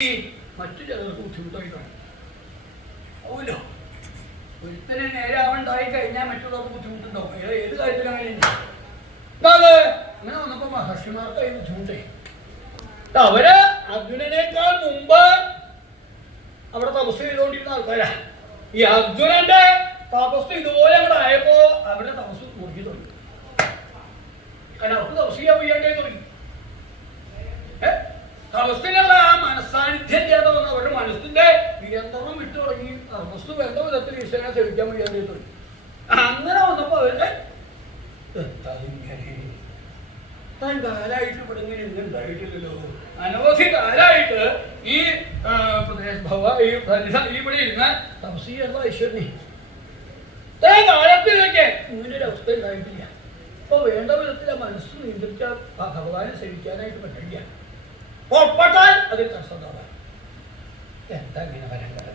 മറ്റു ചിലർക്ക് ബുദ്ധിമുട്ടായിട്ടാണ് ആവുമല്ലോ. ഒരുത്തനെ നേരാവുണ്ടായി കഴിഞ്ഞാൽ മറ്റുള്ളവർക്ക് ബുദ്ധിമുട്ടുണ്ടാവും. ഏത് കാര്യത്തിലും അങ്ങനെയുണ്ട്. അങ്ങനെ വന്നപ്പോ മഹർഷിമാർക്കായി ബുദ്ധിമുട്ടേ. അവര് അർജുനനേക്കാൾ മുമ്പ് അവിടെ തപസ് ചെയ്തുകൊണ്ടിരുന്ന ആൾക്കാരാ. ഈ അർജുനന്റെ തപസ് ഇതുപോലെ അങ്ങോട്ട് ആയപ്പോ അവരുടെ തപസ് മുറുകി തുടങ്ങി. കാരണം അവർക്ക് തപസ് ചെയ്യാൻ വയ്യാണ്ടേ തുടങ്ങി. തപസ്സിനുള്ള ആ മനസ്സാന്നിധ്യം ചെയ്യാതെ വന്ന അവരുടെ മനസ്സിന്റെ നിയന്ത്രണം വിട്ടു തുടങ്ങി. തപസ് വേണ്ട വിധത്തിൽ ഈശ്വരനെ സേവിക്കാൻ വയ്യാണ്ടേ തുടങ്ങി. അങ്ങനെ വന്നപ്പോ അവരുടെ താൻ കാലായിട്ട് ഇവിടെ ഇങ്ങനെ ഉണ്ടായിട്ടില്ലല്ലോ. അനവധി കാലായിട്ട് ഈ ഇവിടെ ഇരുന്ന തപസ് ചെയ്യുന്ന ഈശ്വരനെ ഇത്രയും കാലത്തിലൊക്കെ ഇങ്ങനൊരു അവസ്ഥ ഉണ്ടായിട്ടില്ല. ഇപ്പൊ വേണ്ട വിധത്തിൽ ആ മനസ്സ് നിയന്ത്രിച്ച ഭഗവാനെ സേവിക്കാനായിട്ട് പറ്റില്ല. പുറപ്പെട്ടാൽ അതിൽ തടസ്സം എന്താ ഇങ്ങനെ വരണ്ട.